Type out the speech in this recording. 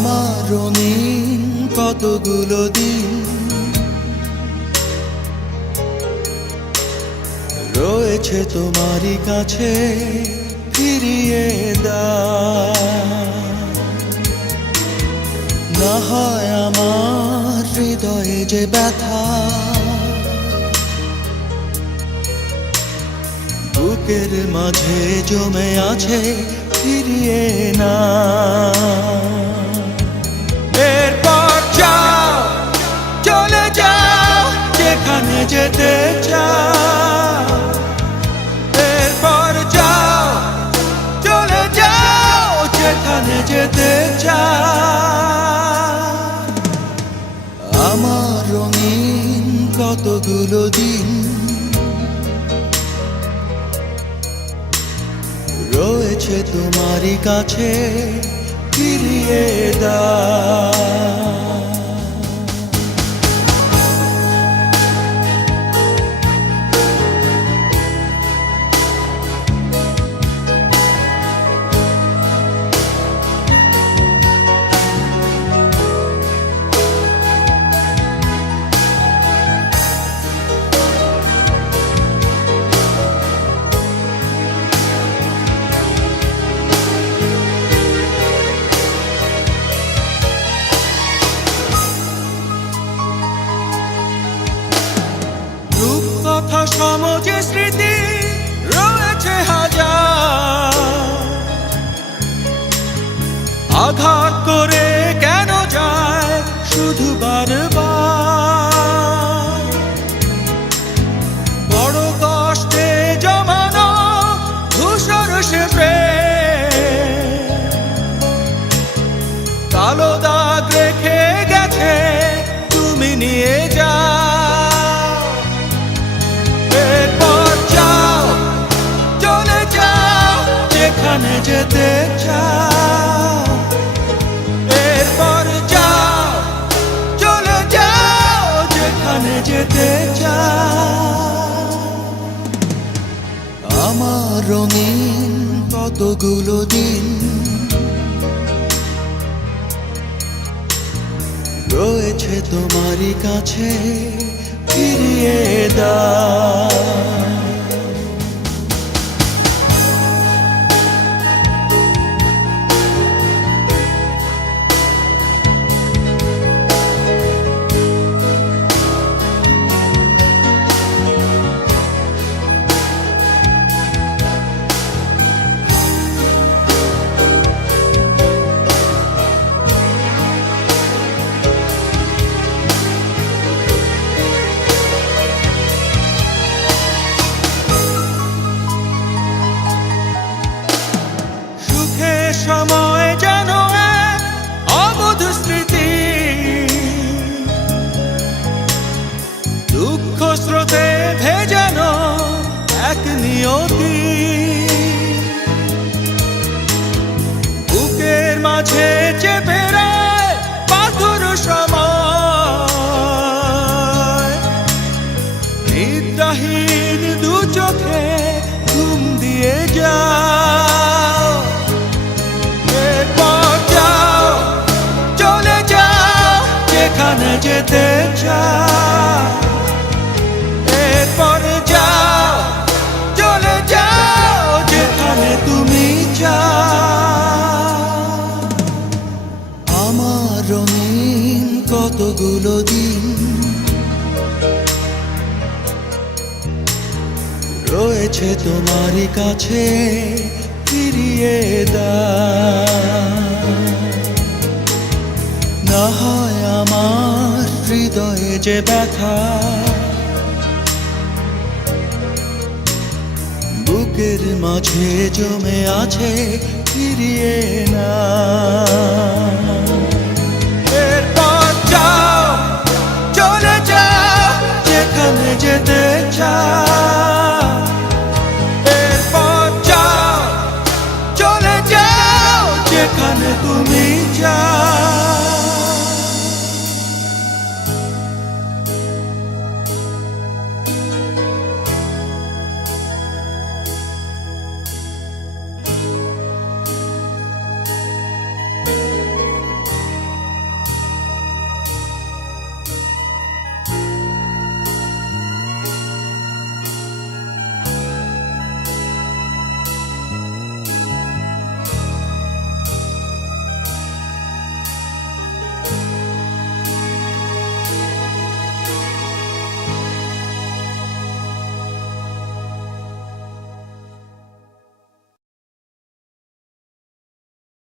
আমার কতগুলো দিন। রয়েছে তোমারই কাছে ফিরিয়ে না হয় আমার হৃদয়ে যে ব্যথা। বুকের মাঝে জমে আছে ফিরিয়ে না কতগুলো দিন রয়েছে তোমারই কাছে ফিরিয়ে দাও। আঘাত করে আমার রঙিন কতগুলো দিন। রয়েছে তোমারই কাছে ফিরিয়ে দাও। নিদ্রাহীন দু চোখে ঘুম দিয়ে যাও। এরপর যাও, চলে যাও, যেখানে যেতে চাও। এরপর যাও, চলে যাও, যেখানে তুমি চাও। আমার রঙিন কতগুলো রয়েছে তোমারই কাছে, ফিরিয়ে না হয় আমার হৃদয়ে যে ব্যথা, বুকের মাঝে জমে আছে, ফিরিয়ে না